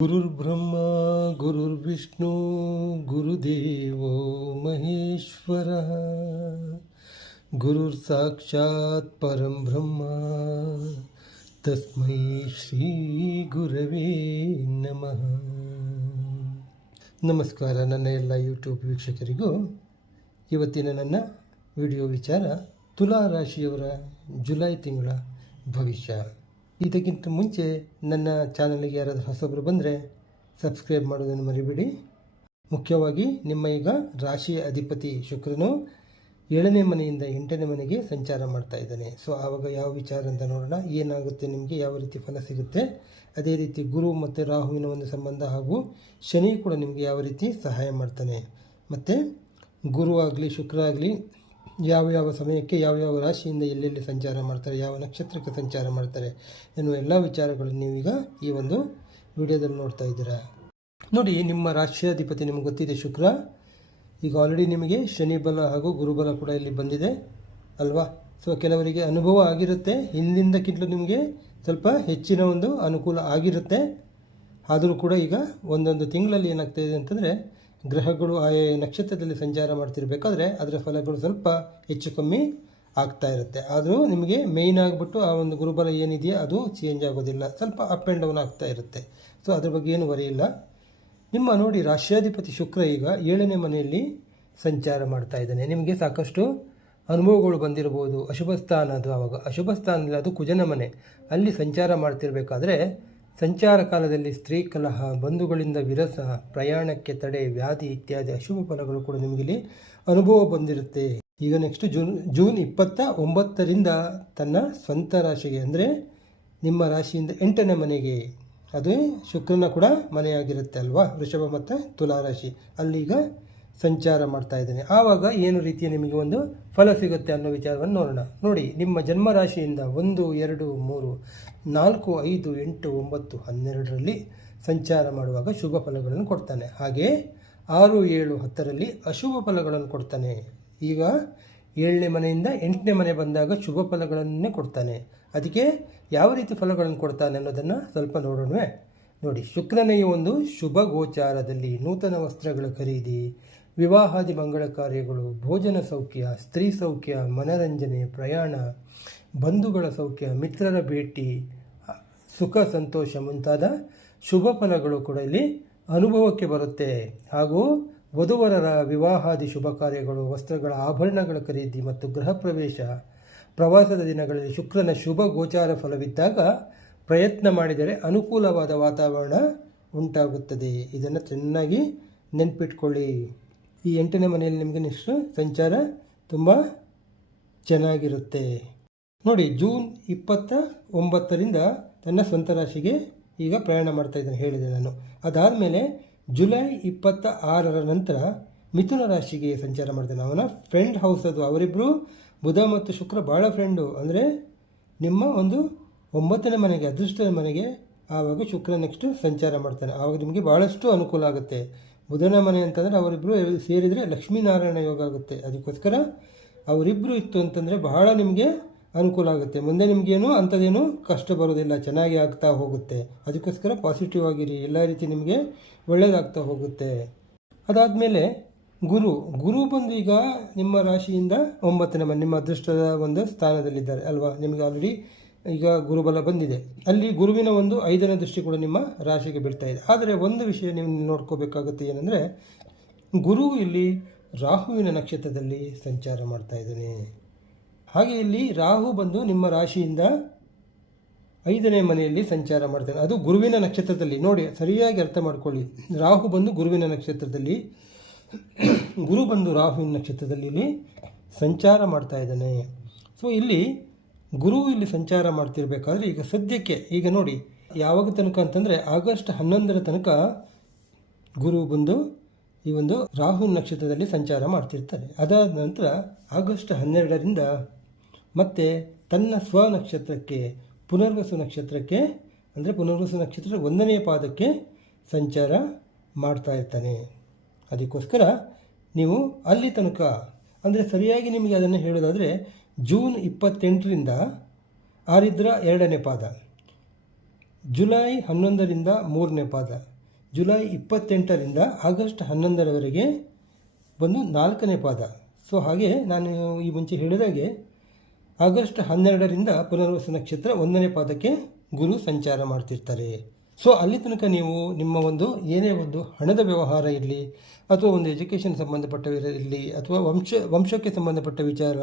ಗುರುರ್ಬ್ರಹ್ಮ ಗುರುರ್ವಿಷ್ಣು ಗುರುದೇವೋ ಮಹೇಶ್ವರ ಗುರುರ್ ಸಾಕ್ಷಾತ್ ಪರಂ ಬ್ರಹ್ಮ ತಸ್ಮೈ ಶ್ರೀ ಗುರವೇ ನಮಃ. ನಮಸ್ಕಾರ ನನ್ನ ಎಲ್ಲ ಯೂಟ್ಯೂಬ್ ವೀಕ್ಷಕರಿಗೂ. ಇವತ್ತಿನ ನನ್ನ ವಿಡಿಯೋ ವಿಚಾರ ತುಲಾ ರಾಶಿಯವರ ಜುಲೈ ತಿಂಗಳ ಭವಿಷ್ಯ. ಇದಕ್ಕಿಂತ ಮುಂಚೆ ನನ್ನ ಚಾನಲ್ಗೆ ಯಾರಾದರೂ ಹೊಸಬರು ಬಂದರೆ ಸಬ್ಸ್ಕ್ರೈಬ್ ಮಾಡೋದನ್ನು ಮರಿಬೇಡಿ. ಮುಖ್ಯವಾಗಿ ನಿಮ್ಮ ಈಗ ರಾಶಿಯ ಅಧಿಪತಿ ಶುಕ್ರನು 7ನೇ ಮನೆಯಿಂದ 8ನೇ ಮನೆಗೆ ಸಂಚಾರ ಮಾಡ್ತಾ ಇದ್ದಾನೆ. ಸೊ ಆವಾಗ ಯಾವ ವಿಚಾರ ಅಂತ ನೋಡೋಣ. ಏನಾಗುತ್ತೆ, ನಿಮಗೆ ಯಾವ ರೀತಿ ಫಲ ಸಿಗುತ್ತೆ, ಅದೇ ರೀತಿ ಗುರು ಮತ್ತು ರಾಹುವಿನ ಒಂದು ಸಂಬಂಧ ಹಾಗೂ ಶನಿ ಕೂಡ ನಿಮಗೆ ಯಾವ ರೀತಿ ಸಹಾಯ ಮಾಡ್ತಾನೆ, ಮತ್ತು ಗುರು ಆಗಲಿ ಶುಕ್ರ ಆಗಲಿ ಯಾವ ಸಮಯಕ್ಕೆ ಯಾವ ರಾಶಿಯಿಂದ ಎಲ್ಲೆಲ್ಲಿ ಸಂಚಾರ ಮಾಡ್ತಾರೆ, ಯಾವ ನಕ್ಷತ್ರಕ್ಕೆ ಸಂಚಾರ ಮಾಡ್ತಾರೆ ಎನ್ನುವ ಎಲ್ಲ ವಿಚಾರಗಳನ್ನು ನೀವೀಗ ಈ ಒಂದು ವಿಡಿಯೋದಲ್ಲಿ ನೋಡ್ತಾ ಇದ್ದೀರಾ. ನೋಡಿ, ನಿಮ್ಮ ರಾಶಿಯಾಧಿಪತಿ ನಿಮಗೆ ಗೊತ್ತಿದೆ ಶುಕ್ರ. ಈಗ ಆಲ್ರೆಡಿ ನಿಮಗೆ ಶನಿ ಬಲ ಹಾಗೂ ಗುರುಬಲ ಕೂಡ ಇಲ್ಲಿ ಬಂದಿದೆ ಅಲ್ವಾ. ಸೊ ಕೆಲವರಿಗೆ ಅನುಭವ ಆಗಿರುತ್ತೆ, ಹಿಂದಿಂದಕ್ಕಿಂತಲೂ ನಿಮಗೆ ಸ್ವಲ್ಪ ಹೆಚ್ಚಿನ ಒಂದು ಅನುಕೂಲ ಆಗಿರುತ್ತೆ. ಆದರೂ ಕೂಡ ಈಗ ಒಂದೊಂದು ತಿಂಗಳಲ್ಲಿ ಏನಾಗ್ತಾ ಇದೆ ಅಂತಂದರೆ, ಗ್ರಹಗಳು ಆಯಾ ನಕ್ಷತ್ರದಲ್ಲಿ ಸಂಚಾರ ಮಾಡ್ತಿರ್ಬೇಕಾದ್ರೆ ಅದರ ಫಲಗಳು ಸ್ವಲ್ಪ ಹೆಚ್ಚು ಕಮ್ಮಿ ಆಗ್ತಾ ಇರುತ್ತೆ. ಆದರೂ ನಿಮಗೆ ಮೇಯ್ನ್ ಆಗಿಬಿಟ್ಟು ಆ ಒಂದು ಗುರುಬಲ ಏನಿದೆಯಾ ಅದು ಚೇಂಜ್ ಆಗೋದಿಲ್ಲ, ಸ್ವಲ್ಪ ಅಪ್ ಆ್ಯಂಡ್ ಡೌನ್ ಆಗ್ತಾ ಇರುತ್ತೆ. ಸೊ ಅದ್ರ ಬಗ್ಗೆ ಏನು ವರಿಯಿಲ್ಲ. ನಿಮ್ಮ ನೋಡಿ, ರಾಶ್ಯಾಧಿಪತಿ ಶುಕ್ರ ಈಗ 7ನೇ ಮನೆಯಲ್ಲಿ ಸಂಚಾರ ಮಾಡ್ತಾ ಇದ್ದಾನೆ. ನಿಮಗೆ ಸಾಕಷ್ಟು ಅನುಭವಗಳು ಬಂದಿರಬಹುದು. ಅಶುಭ ಸ್ಥಾನ ಅದು, ಆವಾಗ ಅಶುಭ ಸ್ಥಾನದಲ್ಲಿ ಅದು ಕುಜನ ಮನೆ, ಅಲ್ಲಿ ಸಂಚಾರ ಮಾಡ್ತಿರ್ಬೇಕಾದ್ರೆ ಸಂಚಾರ ಕಾಲದಲ್ಲಿ ಸ್ತ್ರೀ ಕಲಹ, ಬಂಧುಗಳಿಂದ ವಿರಸ, ಪ್ರಯಾಣಕ್ಕೆ ತಡೆ, ವ್ಯಾಧಿ ಇತ್ಯಾದಿ ಅಶುಭ ಫಲಗಳು ಕೂಡ ನಿಮಗಿಲ್ಲಿ ಅನುಭವ ಬಂದಿರುತ್ತೆ. ಈಗ ನೆಕ್ಸ್ಟ್ ಜೂನ್ 29ರಿಂದ ತನ್ನ ಸ್ವಂತ ರಾಶಿಗೆ, ಅಂದರೆ ನಿಮ್ಮ ರಾಶಿಯಿಂದ 8ನೇ ಮನೆಗೆ, ಅದೇ ಶುಕ್ರನ ಕೂಡ ಮನೆಯಾಗಿರುತ್ತೆ ಅಲ್ವಾ, ವೃಷಭ ಮತ್ತು ತುಲಾ ರಾಶಿ, ಅಲ್ಲಿಗ ಸಂಚಾರ ಮಾಡ್ತಾ ಇದ್ದೇನೆ. ಆವಾಗ ಏನು ರೀತಿಯ ನಿಮಗೆ ಒಂದು ಫಲ ಸಿಗುತ್ತೆ ಅನ್ನೋ ವಿಚಾರವನ್ನು ನೋಡೋಣ. ನೋಡಿ, ನಿಮ್ಮ ಜನ್ಮ ರಾಶಿಯಿಂದ 1, 2, 3, 4, 5, 8, 9, 12ರಲ್ಲಿ ಸಂಚಾರ ಮಾಡುವಾಗ ಶುಭ ಫಲಗಳನ್ನು ಕೊಡ್ತಾನೆ. ಹಾಗೆ 6, 7, 10ರಲ್ಲಿ ಅಶುಭ ಫಲಗಳನ್ನು ಕೊಡ್ತಾನೆ. ಈಗ 7ನೇ ಮನೆಯಿಂದ 8ನೇ ಮನೆ ಬಂದಾಗ ಶುಭ ಫಲಗಳನ್ನೇ ಕೊಡ್ತಾನೆ. ಅದಕ್ಕೆ ಯಾವ ರೀತಿ ಫಲಗಳನ್ನು ಕೊಡ್ತಾನೆ ಅನ್ನೋದನ್ನು ಸ್ವಲ್ಪ ನೋಡೋಣ. ನೋಡಿ, ಶುಕ್ರನ ಈ ಒಂದು ಶುಭ ಗೋಚಾರದಲ್ಲಿ ನೂತನ ವಸ್ತ್ರಗಳ ಖರೀದಿ, ವಿವಾಹಾದಿ ಮಂಗಳ ಕಾರ್ಯಗಳು, ಭೋಜನ ಸೌಖ್ಯ, ಸ್ತ್ರೀ ಸೌಖ್ಯ, ಮನರಂಜನೆ, ಪ್ರಯಾಣ, ಬಂಧುಗಳ ಸೌಖ್ಯ, ಮಿತ್ರರ ಭೇಟಿ, ಸುಖ ಸಂತೋಷ ಮುಂತಾದ ಶುಭ ಫಲಗಳು ಕೂಡ ಇಲ್ಲಿ ಅನುಭವಕ್ಕೆ ಬರುತ್ತೆ. ಹಾಗೂ ವಧುವರರ ವಿವಾಹಾದಿ ಶುಭ ಕಾರ್ಯಗಳು, ವಸ್ತ್ರಗಳ ಆಭರಣಗಳ ಖರೀದಿ ಮತ್ತು ಗೃಹ ಪ್ರವೇಶ, ಪ್ರವಾಸದ ದಿನಗಳಲ್ಲಿ ಶುಕ್ರನ ಶುಭ ಗೋಚಾರ ಫಲವಿದ್ದಾಗ ಪ್ರಯತ್ನ ಮಾಡಿದರೆ ಅನುಕೂಲವಾದ ವಾತಾವರಣ ಉಂಟಾಗುತ್ತದೆ. ಇದನ್ನು ಚೆನ್ನಾಗಿ ನೆನಪಿಟ್ಕೊಳ್ಳಿ. ಈ 8ನೇ ಮನೆಯಲ್ಲಿ ನಿಮಗೆ ನೆಕ್ಸ್ಟ್ ಸಂಚಾರ ತುಂಬ ಚೆನ್ನಾಗಿರುತ್ತೆ. ನೋಡಿ, ಜೂನ್ 29ರಿಂದ ತನ್ನ ಸ್ವಂತ ರಾಶಿಗೆ ಈಗ ಪ್ರಯಾಣ ಮಾಡ್ತಾ ಇದ್ದಾನೆ ಹೇಳಿದೆ ನಾನು. ಅದಾದಮೇಲೆ ಜುಲೈ 26ರ ನಂತರ ಮಿಥುನ ರಾಶಿಗೆ ಸಂಚಾರ ಮಾಡ್ತಾನೆ. ಅವನ ಫ್ರೆಂಡ್ ಹೌಸ್ ಅದು, ಅವರಿಬ್ಬರು ಬುಧ ಮತ್ತು ಶುಕ್ರ ಭಾಳ ಫ್ರೆಂಡು. ಅಂದರೆ ನಿಮ್ಮ ಒಂದು 9ನೇ ಮನೆಗೆ, ಅದೃಷ್ಟದ ಮನೆಗೆ ಆವಾಗ ಶುಕ್ರ ನೆಕ್ಸ್ಟ್ ಸಂಚಾರ ಮಾಡ್ತಾನೆ. ಆವಾಗ ನಿಮಗೆ ಭಾಳಷ್ಟು ಅನುಕೂಲ ಆಗುತ್ತೆ. ಬುಧನ ಮನೆ ಅಂತಂದರೆ ಅವರಿಬ್ಬರು ಸೇರಿದರೆ ಲಕ್ಷ್ಮೀನಾರಾಯಣ ಯೋಗ ಆಗುತ್ತೆ. ಅದಕ್ಕೋಸ್ಕರ ಅವರಿಬ್ಬರು ಇತ್ತು ಅಂತಂದರೆ ಬಹಳ ನಿಮಗೆ ಅನುಕೂಲ ಆಗುತ್ತೆ. ಮುಂದೆ ನಿಮಗೇನು ಅಂಥದ್ದೇನು ಕಷ್ಟ ಬರೋದಿಲ್ಲ, ಚೆನ್ನಾಗಿ ಆಗ್ತಾ ಹೋಗುತ್ತೆ. ಅದಕ್ಕೋಸ್ಕರ ಪಾಸಿಟಿವ್ ಆಗಿರಿ, ಎಲ್ಲ ರೀತಿ ನಿಮಗೆ ಒಳ್ಳೆಯದಾಗ್ತಾ ಹೋಗುತ್ತೆ. ಅದಾದಮೇಲೆ ಗುರು ಬಂದು ಈಗ ನಿಮ್ಮ ರಾಶಿಯಿಂದ 9ನೇ ಮನೆ, ನಿಮ್ಮ ಅದೃಷ್ಟದ ಒಂದು ಸ್ಥಾನದಲ್ಲಿದ್ದಾರೆ ಅಲ್ವಾ. ನಿಮಗೆ ಆಲ್ರೆಡಿ ಈಗ ಗುರುಬಲ ಬಂದಿದೆ. ಅಲ್ಲಿ ಗುರುವಿನ ಒಂದು 5ನೇ ದೃಷ್ಟಿ ಕೂಡ ನಿಮ್ಮ ರಾಶಿಗೆ ಬೀಳ್ತಾ ಇದೆ. ಆದರೆ ಒಂದು ವಿಷಯ ನೀವು ನೋಡ್ಕೋಬೇಕಾಗುತ್ತೆ, ಏನಂದರೆ ಗುರು ಇಲ್ಲಿ ರಾಹುವಿನ ನಕ್ಷತ್ರದಲ್ಲಿ ಸಂಚಾರ ಮಾಡ್ತಾ ಇದ್ದಾನೆ. ಹಾಗೆ ಇಲ್ಲಿ ರಾಹು ಬಂದು ನಿಮ್ಮ ರಾಶಿಯಿಂದ 5ನೇ ಮನೆಯಲ್ಲಿ ಸಂಚಾರ ಮಾಡ್ತಾನೆ, ಅದು ಗುರುವಿನ ನಕ್ಷತ್ರದಲ್ಲಿ. ನೋಡಿ, ಸರಿಯಾಗಿ ಅರ್ಥ ಮಾಡ್ಕೊಳ್ಳಿ. ರಾಹು ಬಂದು ಗುರುವಿನ ನಕ್ಷತ್ರದಲ್ಲಿ, ಗುರು ಬಂದು ರಾಹುವಿನ ನಕ್ಷತ್ರದಲ್ಲಿ ಇಲ್ಲಿ ಸಂಚಾರ ಮಾಡ್ತಾ ಇದ್ದಾನೆ. ಸೊ ಇಲ್ಲಿ ಗುರು ಇಲ್ಲಿ ಸಂಚಾರ ಮಾಡ್ತಿರ್ಬೇಕಾದ್ರೆ ಈಗ ಸದ್ಯಕ್ಕೆ ಈಗ ನೋಡಿ, ಯಾವಾಗ ತನಕ ಅಂತಂದರೆ ಆಗಸ್ಟ್ 11ರ ತನಕ ಗುರು ಬಂದು ಈ ಒಂದು ರಾಹುವಿನ ನಕ್ಷತ್ರದಲ್ಲಿ ಸಂಚಾರ ಮಾಡ್ತಿರ್ತಾರೆ. ಅದಾದ ನಂತರ ಆಗಸ್ಟ್ 12ರಿಂದ ಮತ್ತೆ ತನ್ನ ಸ್ವನಕ್ಷತ್ರಕ್ಕೆ, ಪುನರ್ವಸು ನಕ್ಷತ್ರಕ್ಕೆ, ಅಂದರೆ ಪುನರ್ವಸು ನಕ್ಷತ್ರ 1ನೇ ಪಾದಕ್ಕೆ ಸಂಚಾರ ಮಾಡ್ತಾ ಇರ್ತಾನೆ. ಅದಕ್ಕೋಸ್ಕರ ನೀವು ಅಲ್ಲಿ ತನಕ, ಅಂದರೆ ಸರಿಯಾಗಿ ನಿಮಗೆ ಅದನ್ನು ಹೇಳೋದಾದರೆ ಜೂನ್ 28ರಿಂದ ಆರಿದ್ರ 2ನೇ ಪಾದ, ಜುಲೈ 11ರಿಂದ 3ನೇ ಪಾದ, ಜುಲೈ 28ರಿಂದ ಆಗಸ್ಟ್ 11ರವರೆಗೆ ಬಂದು 4ನೇ ಪಾದ. ಸೊ ಹಾಗೆ ನಾನು ಈ ಮುಂಚೆ ಹೇಳಿದಾಗೆ ಆಗಸ್ಟ್ 12ರಿಂದ ಪುನರ್ವಸು ನಕ್ಷತ್ರ 1ನೇ ಪಾದಕ್ಕೆ ಗುರು ಸಂಚಾರ ಮಾಡ್ತಿರ್ತಾರೆ. ಸೊ ಅಲ್ಲಿ ತನಕ ನೀವು ನಿಮ್ಮ ಏನೇ ಒಂದು ಹಣದ ವ್ಯವಹಾರ ಇರಲಿ, ಅಥವಾ ಒಂದು ಎಜುಕೇಷನ್ ಸಂಬಂಧಪಟ್ಟ ಇರಲಿ, ಅಥವಾ ವಂಶಕ್ಕೆ ಸಂಬಂಧಪಟ್ಟ ವಿಚಾರ,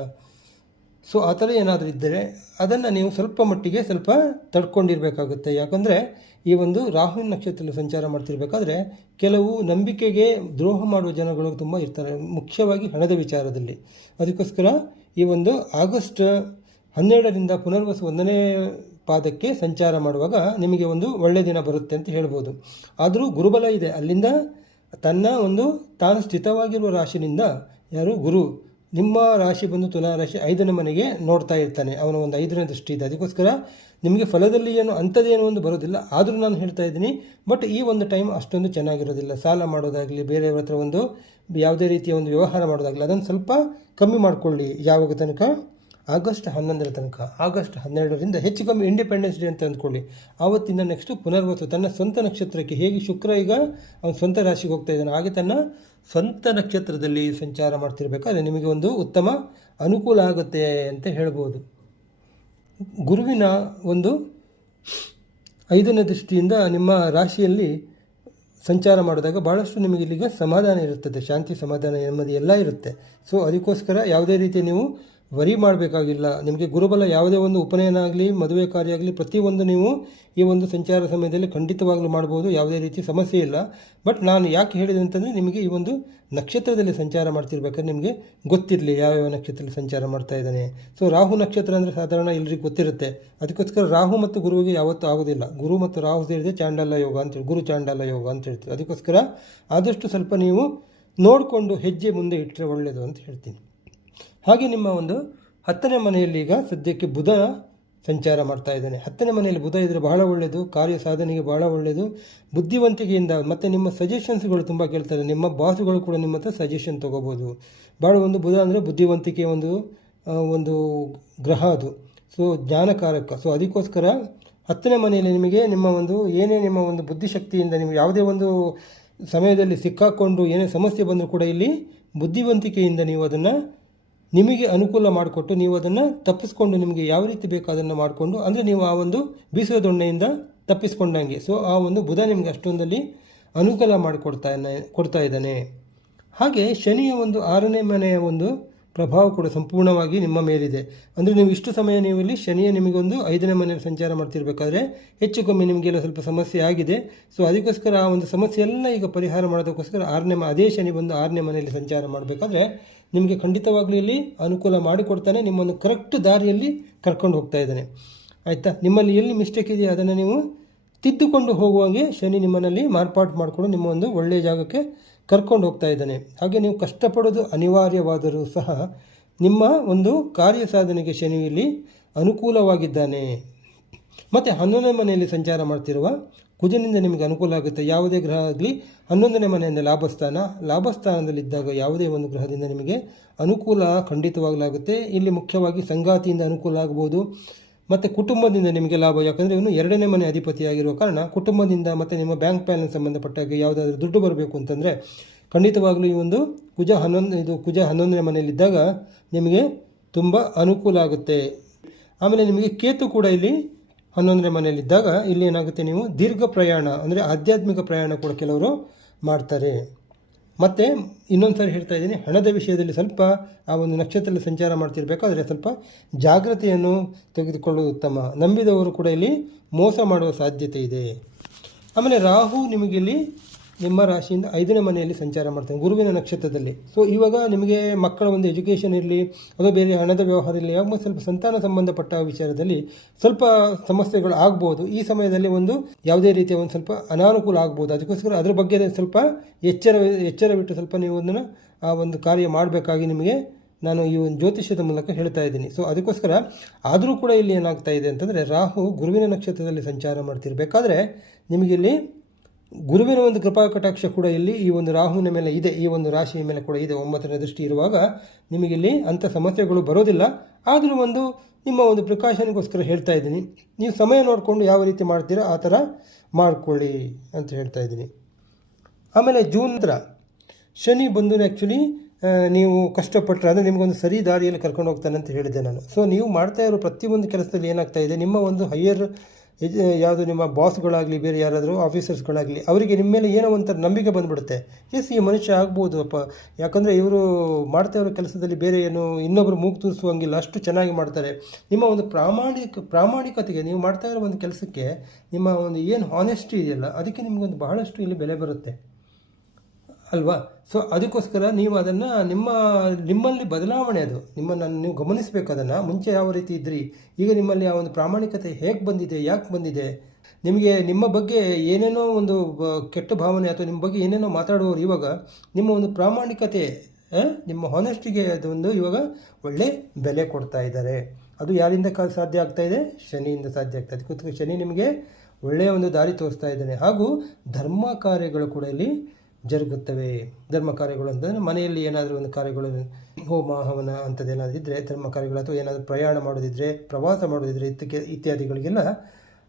ಸೊ ಆ ಥರ ಏನಾದರೂ ಇದ್ದರೆ ಅದನ್ನು ನೀವು ಸ್ವಲ್ಪ ಮಟ್ಟಿಗೆ ತಡ್ಕೊಂಡಿರಬೇಕಾಗುತ್ತೆ. ಯಾಕಂದರೆ ಈ ರಾಹುವಿನ ನಕ್ಷತ್ರದಲ್ಲಿ ಸಂಚಾರ ಮಾಡ್ತಿರ್ಬೇಕಾದ್ರೆ ಕೆಲವು ನಂಬಿಕೆಗೆ ದ್ರೋಹ ಮಾಡುವ ಜನಗಳು ತುಂಬ ಇರ್ತಾರೆ, ಮುಖ್ಯವಾಗಿ ಹಣದ ವಿಚಾರದಲ್ಲಿ. ಅದಕ್ಕೋಸ್ಕರ ಈ ಆಗಸ್ಟ್ 12ರಿಂದ ಪುನರ್ವಸು 1ನೇ ಪಾದಕ್ಕೆ ಸಂಚಾರ ಮಾಡುವಾಗ ನಿಮಗೆ ಒಳ್ಳೆಯ ದಿನ ಬರುತ್ತೆ ಅಂತ ಹೇಳ್ಬೋದು. ಆದರೂ ಗುರುಬಲ ಇದೆ, ಅಲ್ಲಿಂದ ತಾನು ಸ್ಥಿತವಾಗಿರುವ ರಾಶಿನಿಂದ ಗುರು ನಿಮ್ಮ ರಾಶಿ ತುಲಾ ರಾಶಿ 5ನೇ ಮನೆಗೆ ನೋಡ್ತಾ ಇರ್ತಾನೆ, ಅವನ 5ನೇ ದೃಷ್ಟಿ ಇದೆ. ಅದಕ್ಕೋಸ್ಕರ ನಿಮಗೆ ಫಲದಲ್ಲಿ ಅಂಥದ್ದೇನೋ ಬರೋದಿಲ್ಲ. ಆದರೂ ನಾನು ಹೇಳ್ತಾ ಇದ್ದೀನಿ, ಬಟ್ ಈ ಟೈಮ್ ಅಷ್ಟೊಂದು ಚೆನ್ನಾಗಿರೋದಿಲ್ಲ. ಸಾಲ ಮಾಡೋದಾಗಲಿ, ಬೇರೆಯವ್ರ ಹತ್ರ ಯಾವುದೇ ರೀತಿಯ ವ್ಯವಹಾರ ಮಾಡೋದಾಗಲಿ, ಅದನ್ನು ಸ್ವಲ್ಪ ಕಮ್ಮಿ ಮಾಡಿಕೊಳ್ಳಿ. ಯಾವಾಗ ತನಕ? ಆಗಸ್ಟ್ 11ರ ತನಕ. ಆಗಸ್ಟ್ 12ರಿಂದ ಹೆಚ್ಚು ಕಮ್ಮಿ ಇಂಡಿಪೆಂಡೆನ್ಸ್ ಡೇ ಅಂತ ಅಂದ್ಕೊಳ್ಳಿ. ಆವತ್ತಿಂದ ನೆಕ್ಸ್ಟು ಪುನರ್ವಸು ತನ್ನ ಸ್ವಂತ ನಕ್ಷತ್ರಕ್ಕೆ, ಹೇಗೆ ಶುಕ್ರ ಈಗ ಅವನ ಸ್ವಂತ ರಾಶಿಗೆ ಹೋಗ್ತಾ ಇದ್ದಾನೆ, ಹಾಗೆ ತನ್ನ ಸ್ವಂತ ನಕ್ಷತ್ರದಲ್ಲಿ ಸಂಚಾರ ಮಾಡ್ತಿರ್ಬೇಕಾದ್ರೆ ನಿಮಗೆ ಉತ್ತಮ ಅನುಕೂಲ ಆಗುತ್ತೆ ಅಂತ ಹೇಳ್ಬೋದು. ಗುರುವಿನ 5ನೇ ದೃಷ್ಟಿಯಿಂದ ನಿಮ್ಮ ರಾಶಿಯಲ್ಲಿ ಸಂಚಾರ ಮಾಡಿದಾಗ ಭಾಳಷ್ಟು ನಿಮಗೆ ಇಲ್ಲಿಗ ಸಮಾಧಾನ ಇರುತ್ತದೆ, ಶಾಂತಿ, ಸಮಾಧಾನ, ನೆಮ್ಮದಿ ಎಲ್ಲ ಇರುತ್ತೆ. ಸೊ ಅದಕ್ಕೋಸ್ಕರ ಯಾವುದೇ ರೀತಿ ನೀವು ವರಿ ಮಾಡಬೇಕಾಗಿಲ್ಲ. ನಿಮಗೆ ಗುರುಬಲ ಯಾವುದೇ ಉಪನಯನ ಆಗಲಿ, ಮದುವೆ ಕಾರ್ಯ ಆಗಲಿ, ಪ್ರತಿಯೊಂದು ನೀವು ಈ ಸಂಚಾರ ಸಮಯದಲ್ಲಿ ಖಂಡಿತವಾಗಲೂ ಮಾಡ್ಬೋದು, ಯಾವುದೇ ರೀತಿ ಸಮಸ್ಯೆ ಇಲ್ಲ. ಬಟ್ ನಾನು ಯಾಕೆ ಹೇಳಿದೆ ಅಂತಂದರೆ, ನಿಮಗೆ ಈ ನಕ್ಷತ್ರದಲ್ಲಿ ಸಂಚಾರ ಮಾಡ್ತಿರ್ಬೇಕಾದ್ರೆ ನಿಮಗೆ ಗೊತ್ತಿರಲಿ ಯಾವ್ಯಾವ ನಕ್ಷತ್ರದಲ್ಲಿ ಸಂಚಾರ ಮಾಡ್ತಾ ಇದ್ದಾನೆ. ಸೊ ರಾಹು ನಕ್ಷತ್ರ ಅಂದರೆ ಸಾಧಾರಣ ಎಲ್ಲರಿಗೂ ಗೊತ್ತಿರುತ್ತೆ. ಅದಕ್ಕೋಸ್ಕರ ರಾಹು ಮತ್ತು ಗುರುವಿಗೆ ಯಾವತ್ತೂ ಆಗೋದಿಲ್ಲ. ಗುರು ಮತ್ತು ರಾಹು ಸೇರಿದೆ ಚಾಂಡಾಲ ಯೋಗ ಅಂತೇಳಿ, ಗುರು ಚಾಂಡಾಲ ಯೋಗ ಅಂತ ಹೇಳ್ತೀವಿ. ಅದಕ್ಕೋಸ್ಕರ ಆದಷ್ಟು ಸ್ವಲ್ಪ ನೀವು ನೋಡಿಕೊಂಡು ಹೆಜ್ಜೆ ಮುಂದೆ ಇಟ್ಟರೆ ಒಳ್ಳೆಯದು ಅಂತ ಹೇಳ್ತೀನಿ. ಹಾಗೆ ನಿಮ್ಮ 10ನೇ ಮನೆಯಲ್ಲಿ ಈಗ ಸದ್ಯಕ್ಕೆ ಬುಧ ಸಂಚಾರ ಮಾಡ್ತಾ ಇದ್ದಾನೆ. 10ನೇ ಮನೆಯಲ್ಲಿ ಬುಧ ಇದ್ದರೆ ಬಹಳ ಒಳ್ಳೆಯದು, ಕಾರ್ಯ ಸಾಧನೆಗೆ ಬಹಳ ಒಳ್ಳೆಯದು. ಬುದ್ಧಿವಂತಿಕೆಯಿಂದ ಮತ್ತು ನಿಮ್ಮ ಸಜೆಷನ್ಸ್ಗಳು ತುಂಬ ಕೇಳ್ತಾರೆ, ನಿಮ್ಮ ಬಾಸುಗಳು ಕೂಡ ನಿಮ್ಮ ಹತ್ರ ಸಜೆಷನ್ ತೊಗೋಬೋದು. ಭಾಳ ಬುಧ ಅಂದರೆ ಬುದ್ಧಿವಂತಿಕೆ ಒಂದು ಗ್ರಹ ಅದು. ಸೊ ಜ್ಞಾನಕಾರಕ. ಸೊ ಅದಕ್ಕೋಸ್ಕರ 10ನೇ ಮನೆಯಲ್ಲಿ ನಿಮಗೆ ನಿಮ್ಮ ಏನೇ ನಿಮ್ಮ ಬುದ್ಧಿಶಕ್ತಿಯಿಂದ ನೀವು ಯಾವುದೇ ಸಮಯದಲ್ಲಿ ಸಿಕ್ಕಾಕೊಂಡು ಏನೇ ಸಮಸ್ಯೆ ಬಂದರೂ ಕೂಡ ಇಲ್ಲಿ ಬುದ್ಧಿವಂತಿಕೆಯಿಂದ ನೀವು ಅದನ್ನು ನಿಮಗೆ ಅನುಕೂಲ ಮಾಡಿಕೊಟ್ಟು ನೀವು ಅದನ್ನು ತಪ್ಪಿಸ್ಕೊಂಡು ನಿಮಗೆ ಯಾವ ರೀತಿ ಬೇಕು ಅದನ್ನು ಮಾಡಿಕೊಂಡು, ಅಂದರೆ ನೀವು ಆ ಬೀಸುವ ದೊಣ್ಣೆಯಿಂದ ತಪ್ಪಿಸ್ಕೊಂಡಂಗೆ. ಸೊ ಆ ಬುಧ ನಿಮಗೆ ಅಷ್ಟೊಂದಲ್ಲಿ ಅನುಕೂಲ ಕೊಡ್ತಾ ಇದ್ದಾನೆ. ಹಾಗೆ ಶನಿಯ 6ನೇ ಮನೆಯ ಪ್ರಭಾವ ಕೂಡ ಸಂಪೂರ್ಣವಾಗಿ ನಿಮ್ಮ ಮೇಲಿದೆ. ಅಂದರೆ ನೀವು ಇಷ್ಟು ಸಮಯ ನೀವು ಇಲ್ಲಿ ಶನಿಯ ನಿಮಗೆ 5ನೇ ಮನೆಯಲ್ಲಿ ಸಂಚಾರ ಮಾಡ್ತಿರ್ಬೇಕಾದ್ರೆ ಹೆಚ್ಚು ಕಮ್ಮಿ ನಿಮಗೆಲ್ಲ ಸ್ವಲ್ಪ ಸಮಸ್ಯೆ ಆಗಿದೆ. ಸೊ ಅದಕ್ಕೋಸ್ಕರ ಆ ಸಮಸ್ಯೆ ಎಲ್ಲ ಈಗ ಪರಿಹಾರ ಮಾಡೋದಕ್ಕೋಸ್ಕರ ಅದೇ ಶನಿ 6ನೇ ಮನೆಯಲ್ಲಿ ಸಂಚಾರ ಮಾಡಬೇಕಾದ್ರೆ ನಿಮಗೆ ಖಂಡಿತವಾಗ್ಲೂ ಇಲ್ಲಿ ಅನುಕೂಲ ಮಾಡಿಕೊಡ್ತಾನೆ, ನಿಮ್ಮನ್ನು ಕರೆಕ್ಟ್ ದಾರಿಯಲ್ಲಿ ಕರ್ಕೊಂಡು ಹೋಗ್ತಾ ಇದ್ದಾನೆ. ಆಯಿತಾ? ನಿಮ್ಮಲ್ಲಿ ಎಲ್ಲಿ ಮಿಸ್ಟೇಕ್ ಇದೆಯೋ ಅದನ್ನು ನೀವು ತಿದ್ದುಕೊಂಡು ಹೋಗುವಾಗೆ ಶನಿ ನಿಮ್ಮಲ್ಲಿ ಮಾರ್ಪಾಟು ಮಾಡಿಕೊಂಡು ನಿಮ್ಮ ಒಳ್ಳೆಯ ಜಾಗಕ್ಕೆ ಕರ್ಕೊಂಡು ಹೋಗ್ತಾ ಇದ್ದಾನೆ. ಹಾಗೆ ನೀವು ಕಷ್ಟಪಡೋದು ಅನಿವಾರ್ಯವಾದರೂ ಸಹ ನಿಮ್ಮ ಕಾರ್ಯ ಸಾಧನೆಗೆ ಶನಿ ಇಲ್ಲಿ ಅನುಕೂಲವಾಗಿದ್ದಾನೆ. ಮತ್ತು 11ನೇ ಮನೆಯಲ್ಲಿ ಸಂಚಾರ ಮಾಡ್ತಿರುವ ಕುಜನಿಂದ ನಿಮಗೆ ಅನುಕೂಲ ಆಗುತ್ತೆ. ಯಾವುದೇ ಗ್ರಹ ಆಗಲಿ 11ನೇ ಮನೆಯಿಂದ ಲಾಭಸ್ಥಾನದಲ್ಲಿದ್ದಾಗ ಯಾವುದೇ ಗ್ರಹದಿಂದ ನಿಮಗೆ ಅನುಕೂಲ ಖಂಡಿತವಾಗಲಾಗುತ್ತೆ. ಇಲ್ಲಿ ಮುಖ್ಯವಾಗಿ ಸಂಗಾತಿಯಿಂದ ಅನುಕೂಲ ಆಗ್ಬೋದು, ಮತ್ತು ಕುಟುಂಬದಿಂದ ನಿಮಗೆ ಲಾಭ. ಯಾಕಂದರೆ ಇವನು 2ನೇ ಮನೆ ಅಧಿಪತಿಯಾಗಿರುವ ಕಾರಣ ಕುಟುಂಬದಿಂದ ಮತ್ತು ನಿಮ್ಮ ಬ್ಯಾಂಕ್ ಬ್ಯಾಲೆನ್ಸ್ ಸಂಬಂಧಪಟ್ಟಾಗ ಯಾವುದಾದ್ರೂ ದುಡ್ಡು ಬರಬೇಕು ಅಂತಂದರೆ ಖಂಡಿತವಾಗಲೂ ಈ ಕುಜ 11ನೇ ಮನೆಯಲ್ಲಿದ್ದಾಗ ನಿಮಗೆ ತುಂಬ ಅನುಕೂಲ ಆಗುತ್ತೆ. ಆಮೇಲೆ ನಿಮಗೆ ಕೇತು ಕೂಡ ಇಲ್ಲಿ 11ನೇ ಮನೆಯಲ್ಲಿದ್ದಾಗ ಇಲ್ಲಿ ಏನಾಗುತ್ತೆ, ನೀವು ದೀರ್ಘ ಪ್ರಯಾಣ ಅಂದರೆ ಆಧ್ಯಾತ್ಮಿಕ ಪ್ರಯಾಣ ಕೂಡ ಕೆಲವರು ಮಾಡ್ತಾರೆ. ಮತ್ತು ಇನ್ನೊಂದು ಸಾರಿ ಹೇಳ್ತಾ ಇದ್ದೀನಿ, ಹಣದ ವಿಷಯದಲ್ಲಿ ಸ್ವಲ್ಪ ಆ ನಕ್ಷತ್ರದಲ್ಲಿ ಸಂಚಾರ ಮಾಡ್ತಿರ್ಬೇಕಾದ್ರೆ ಸ್ವಲ್ಪ ಜಾಗ್ರತೆಯನ್ನು ತೆಗೆದುಕೊಳ್ಳುವುದು ಉತ್ತಮ. ನಂಬಿದವರು ಕೂಡ ಇಲ್ಲಿ ಮೋಸ ಮಾಡುವ ಸಾಧ್ಯತೆ ಇದೆ. ಆಮೇಲೆ ರಾಹು ನಿಮಗಿಲ್ಲಿ ನಿಮ್ಮ ರಾಶಿಯಿಂದ 5ನೇ ಮನೆಯಲ್ಲಿ ಸಂಚಾರ ಮಾಡ್ತಾನೆ ಗುರುವಿನ ನಕ್ಷತ್ರದಲ್ಲಿ. ಸೊ ಇವಾಗ ನಿಮಗೆ ಮಕ್ಕಳ ಎಜುಕೇಷನ್ ಇರಲಿ, ಅದು ಬೇರೆ ಹಣದ ವ್ಯವಹಾರ ಇರಲಿ, ಯಾವಾಗ ಸ್ವಲ್ಪ ಸಂತಾನ ಸಂಬಂಧಪಟ್ಟ ವಿಚಾರದಲ್ಲಿ ಸ್ವಲ್ಪ ಸಮಸ್ಯೆಗಳು ಆಗ್ಬೋದು. ಈ ಸಮಯದಲ್ಲಿ ಯಾವುದೇ ರೀತಿಯ ಸ್ವಲ್ಪ ಅನಾನುಕೂಲ ಆಗ್ಬೋದು. ಅದಕ್ಕೋಸ್ಕರ ಅದ್ರ ಬಗ್ಗೆ ಸ್ವಲ್ಪ ಎಚ್ಚರವಿಟ್ಟು ಸ್ವಲ್ಪ ನೀವು ಆ ಕಾರ್ಯ ಮಾಡಬೇಕಾಗಿ ನಿಮಗೆ ನಾನು ಈ ಜ್ಯೋತಿಷ್ಯದ ಮೂಲಕ ಹೇಳ್ತಾ ಇದ್ದೀನಿ. ಸೊ ಅದಕ್ಕೋಸ್ಕರ ಆದರೂ ಕೂಡ ಇಲ್ಲಿ ಏನಾಗ್ತಾ ಇದೆ ಅಂತಂದರೆ, ರಾಹು ಗುರುವಿನ ನಕ್ಷತ್ರದಲ್ಲಿ ಸಂಚಾರ ಮಾಡ್ತಿರ್ಬೇಕಾದ್ರೆ ನಿಮಗಿಲ್ಲಿ ಗುರುವಿನ ಒಂದು ಕೃಪಾ ಕಟಾಕ್ಷ ಕೂಡ ಇಲ್ಲಿ ಈ ಒಂದು ರಾಹುವಿನ ಮೇಲೆ ಇದೆ, ಈ ಒಂದು ರಾಶಿಯ ಮೇಲೆ ಕೂಡ ಇದೆ. 9ನೇ ದೃಷ್ಟಿ ಇರುವಾಗ ನಿಮಗಿಲ್ಲಿ ಅಂಥ ಸಮಸ್ಯೆಗಳು ಬರೋದಿಲ್ಲ. ಆದರೂ ಒಂದು ನಿಮ್ಮ ಒಂದು ಪ್ರಿಕಾಷನ್ಗೋಸ್ಕರ ಹೇಳ್ತಾ ಇದ್ದೀನಿ. ನೀವು ಸಮಯ ನೋಡಿಕೊಂಡು ಯಾವ ರೀತಿ ಮಾಡ್ತೀರೋ ಆ ಥರ ಮಾಡಿಕೊಳ್ಳಿ ಅಂತ ಹೇಳ್ತಾ ಇದ್ದೀನಿ. ಆಮೇಲೆ ಜೂನ್ ಹತ್ರ ಶನಿ ಬಂದು ಆ್ಯಕ್ಚುಲಿ ನೀವು ಕಷ್ಟಪಟ್ಟರೆ ಅಂದರೆ ನಿಮಗೊಂದು ಸರಿ ದಾರಿಯಲ್ಲಿ ಕರ್ಕೊಂಡು ಹೋಗ್ತಾನೆ ಅಂತ ಹೇಳಿದೆ ನಾನು. ಸೊ ನೀವು ಮಾಡ್ತಾ ಇರೋ ಪ್ರತಿಯೊಂದು ಕೆಲಸದಲ್ಲಿ ಏನಾಗ್ತಾ ಇದೆ, ನಿಮ್ಮ ಒಂದು ಹೈಯರ್ ಯಾವುದು ನಿಮ್ಮ ಬಾಸ್ಗಳಾಗಲಿ, ಬೇರೆ ಯಾರಾದರೂ ಆಫೀಸರ್ಸ್ಗಳಾಗಲಿ, ಅವರಿಗೆ ನಿಮ್ಮ ಮೇಲೆ ಏನೋ ಒಂಥರ ನಂಬಿಕೆ ಬಂದುಬಿಡುತ್ತೆ. ಎಸ್, ಈ ಮನುಷ್ಯ ಆಗ್ಬೋದು ಅಪ್ಪ, ಯಾಕಂದರೆ ಇವರು ಮಾಡ್ತಾ ಇರೋ ಕೆಲಸದಲ್ಲಿ ಬೇರೆ ಏನು ಇನ್ನೊಬ್ಬರು ಮೂಗು ತೂರಿಸುವಂಗಿಲ್ಲ, ಅಷ್ಟು ಚೆನ್ನಾಗಿ ಮಾಡ್ತಾರೆ. ನಿಮ್ಮ ಒಂದು ಪ್ರಾಮಾಣಿಕತೆಗೆ, ನೀವು ಮಾಡ್ತಾ ಇರೋ ಒಂದು ಕೆಲಸಕ್ಕೆ ನಿಮ್ಮ ಒಂದು ಏನು ಹಾನೆಸ್ಟಿ ಇದೆಯಲ್ಲ, ಅದಕ್ಕೆ ನಿಮಗೊಂದು ಬಹಳಷ್ಟು ಇಲ್ಲಿ ಬೆಲೆ ಬರುತ್ತೆ ಅಲ್ವಾ. ಸೊ ಅದಕ್ಕೋಸ್ಕರ ನೀವು ಅದನ್ನು ನಿಮ್ಮಲ್ಲಿ ಬದಲಾವಣೆ, ಅದು ನಿಮ್ಮನ್ನು ನೀವು ಗಮನಿಸಬೇಕು. ಅದನ್ನು ಮುಂಚೆ ಯಾವ ರೀತಿ ಇದ್ರಿ, ಈಗ ನಿಮ್ಮಲ್ಲಿ ಆ ಒಂದು ಪ್ರಾಮಾಣಿಕತೆ ಹೇಗೆ ಬಂದಿದೆ, ಯಾಕೆ ಬಂದಿದೆ, ನಿಮಗೆ ನಿಮ್ಮ ಬಗ್ಗೆ ಏನೇನೋ ಒಂದು ಕೆಟ್ಟ ಭಾವನೆ ಅಥವಾ ನಿಮ್ಮ ಬಗ್ಗೆ ಏನೇನೋ ಮಾತಾಡುವವರು ಇವಾಗ ನಿಮ್ಮ ಒಂದು ಪ್ರಾಮಾಣಿಕತೆ, ನಿಮ್ಮ ಹಾನೆಸ್ಟಿಗೆ ಅದೊಂದು ಇವಾಗ ಒಳ್ಳೆ ಬೆಲೆ ಕೊಡ್ತಾ ಇದ್ದಾರೆ. ಅದು ಯಾರಿಂದ ಸಾಧ್ಯ ಆಗ್ತಾ ಇದೆ? ಶನಿಯಿಂದ ಸಾಧ್ಯ ಆಗ್ತಾ ಇದೆ. ಅದಕ್ಕೋಸ್ಕರ ಶನಿ ನಿಮಗೆ ಒಳ್ಳೆಯ ಒಂದು ದಾರಿ ತೋರಿಸ್ತಾ ಇದ್ದಾನೆ. ಹಾಗೂ ಧರ್ಮ ಕಾರ್ಯಗಳು ಕೂಡ ಇಲ್ಲಿ ಜರುಗುತ್ತವೆ. ಧರ್ಮ ಕಾರ್ಯಗಳು ಅಂತಂದರೆ ಮನೆಯಲ್ಲಿ ಏನಾದರೂ ಒಂದು ಕಾರ್ಯಗಳು, ಹೋಮ ಹವನ ಅಂಥದ್ದು ಏನಾದರೂ ಇದ್ದರೆ, ಧರ್ಮ ಕಾರ್ಯಗಳು ಅಥವಾ ಏನಾದರೂ ಪ್ರಯಾಣ ಮಾಡೋದಿದ್ದರೆ, ಪ್ರವಾಸ ಮಾಡೋದಿದ್ದರೆ, ಇತ್ಯಾದಿಗಳಿಗೆಲ್ಲ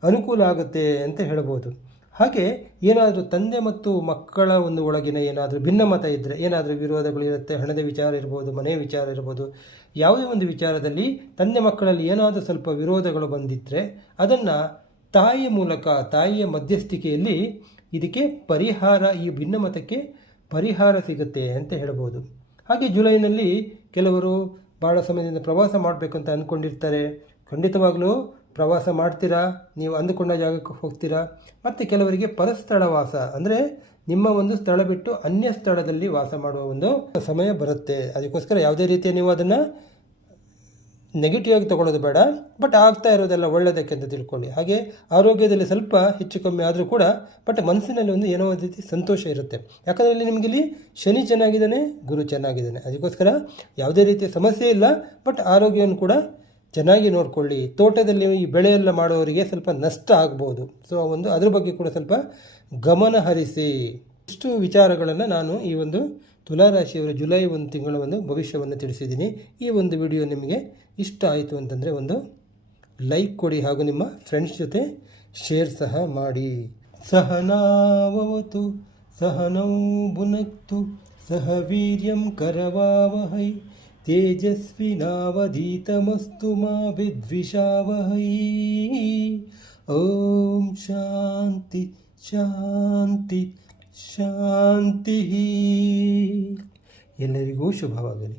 ಅನುಕೂಲ ಆಗುತ್ತೆ ಅಂತ ಹೇಳ್ಬೋದು. ಹಾಗೆ ಏನಾದರೂ ತಂದೆ ಮತ್ತು ಮಕ್ಕಳ ಒಂದು ಒಳಗಿನ ಏನಾದರೂ ಭಿನ್ನಮತ ಇದ್ದರೆ, ಏನಾದರೂ ವಿರೋಧಗಳಿರುತ್ತೆ, ಹಣದ ವಿಚಾರ ಇರ್ಬೋದು, ಮನೆಯ ವಿಚಾರ ಇರ್ಬೋದು, ಯಾವುದೇ ಒಂದು ವಿಚಾರದಲ್ಲಿ ತಂದೆ ಮಕ್ಕಳಲ್ಲಿ ಏನಾದರೂ ಸ್ವಲ್ಪ ವಿರೋಧಗಳು ಬಂದಿದ್ದರೆ ಅದನ್ನು ತಾಯಿಯ ಮೂಲಕ, ತಾಯಿಯ ಮಧ್ಯಸ್ಥಿಕೆಯಲ್ಲಿ ಇದಕ್ಕೆ ಪರಿಹಾರ, ಈ ಭಿನ್ನಮತಕ್ಕೆ ಪರಿಹಾರ ಸಿಗುತ್ತೆ ಅಂತ ಹೇಳ್ಬೋದು. ಹಾಗೆ ಜುಲೈನಲ್ಲಿ ಕೆಲವರು ಭಾಳ ಸಮಯದಿಂದ ಪ್ರವಾಸ ಮಾಡಬೇಕಂತ ಅಂದ್ಕೊಂಡಿರ್ತಾರೆ. ಖಂಡಿತವಾಗಲೂ ಪ್ರವಾಸ ಮಾಡ್ತೀರಾ, ನೀವು ಅಂದುಕೊಂಡ ಜಾಗಕ್ಕೆ ಹೋಗ್ತೀರಾ. ಮತ್ತು ಕೆಲವರಿಗೆ ಪರಸ್ಥಳ ವಾಸ ಅಂದರೆ ನಿಮ್ಮ ಒಂದು ಸ್ಥಳ ಬಿಟ್ಟು ಅನ್ಯ ಸ್ಥಳದಲ್ಲಿ ವಾಸ ಮಾಡುವ ಒಂದು ಸಮಯ ಬರುತ್ತೆ. ಅದಕ್ಕೋಸ್ಕರ ಯಾವುದೇ ರೀತಿಯ ನೀವು ಅದನ್ನು ನೆಗೆಟಿವ್ ಆಗಿ ತೊಗೊಳ್ಳೋದು ಬೇಡ, ಬಟ್ ಆಗ್ತಾ ಇರೋದೆಲ್ಲ ಒಳ್ಳೆಯದಕ್ಕೆ ಅಂತ ತಿಳ್ಕೊಳ್ಳಿ. ಹಾಗೆ ಆರೋಗ್ಯದಲ್ಲಿ ಸ್ವಲ್ಪ ಹೆಚ್ಚು ಕಮ್ಮಿ ಆದರೂ ಕೂಡ ಬಟ್ ಮನಸ್ಸಿನಲ್ಲಿ ಒಂದು ಏನೋ ಒಂದು ರೀತಿ ಸಂತೋಷ ಇರುತ್ತೆ. ಯಾಕಂದರೆ ಇಲ್ಲಿ ನಿಮಗೆ ಇಲ್ಲಿ ಶನಿ ಚೆನ್ನಾಗಿದ್ದಾನೆ, ಗುರು ಚೆನ್ನಾಗಿದ್ದಾನೆ. ಅದಕ್ಕೋಸ್ಕರ ಯಾವುದೇ ರೀತಿಯ ಸಮಸ್ಯೆ ಇಲ್ಲ, ಬಟ್ ಆರೋಗ್ಯವನ್ನು ಕೂಡ ಚೆನ್ನಾಗಿ ನೋಡಿಕೊಳ್ಳಿ. ತೋಟದಲ್ಲಿ ಈ ಬೆಳೆಯೆಲ್ಲ ಮಾಡೋರಿಗೆ ಸ್ವಲ್ಪ ನಷ್ಟ ಆಗ್ಬೋದು. ಸೊ ಅದ್ರ ಬಗ್ಗೆ ಕೂಡ ಸ್ವಲ್ಪ ಗಮನ ಹರಿಸಿ. ಇಷ್ಟು ವಿಚಾರಗಳನ್ನು ನಾನು ಈ ಒಂದು ತುಲಾರಾಶಿಯವರ ಜುಲೈ ಒಂದು ತಿಂಗಳ ಒಂದು ಭವಿಷ್ಯವನ್ನು ತಿಳಿಸಿದ್ದೀನಿ. ಈ ಒಂದು ವಿಡಿಯೋ ನಿಮಗೆ ಇಷ್ಟ ಆಯಿತು ಅಂತಂದರೆ ಒಂದು ಲೈಕ್ ಕೊಡಿ, ಹಾಗೂ ನಿಮ್ಮ ಫ್ರೆಂಡ್ಸ್ ಜೊತೆ ಶೇರ್ ಸಹ ಮಾಡಿ. ಸಹನಾವವತು ಸಹನೌ ಭುನಕ್ತು ಸಹ ವೀರ್ಯಂ ಕರವಾವಹೈ ತೇಜಸ್ವಿನಾವಧೀತಮಸ್ತು ಮಾ ವಿದ್ವಿಷಾವಹೈ. ಓಂ ಶಾಂತಿ ಶಾಂತಿ ಶಾಂತಿ. ಎಲ್ಲರಿಗೂ ಶುಭವಾಗಲಿ.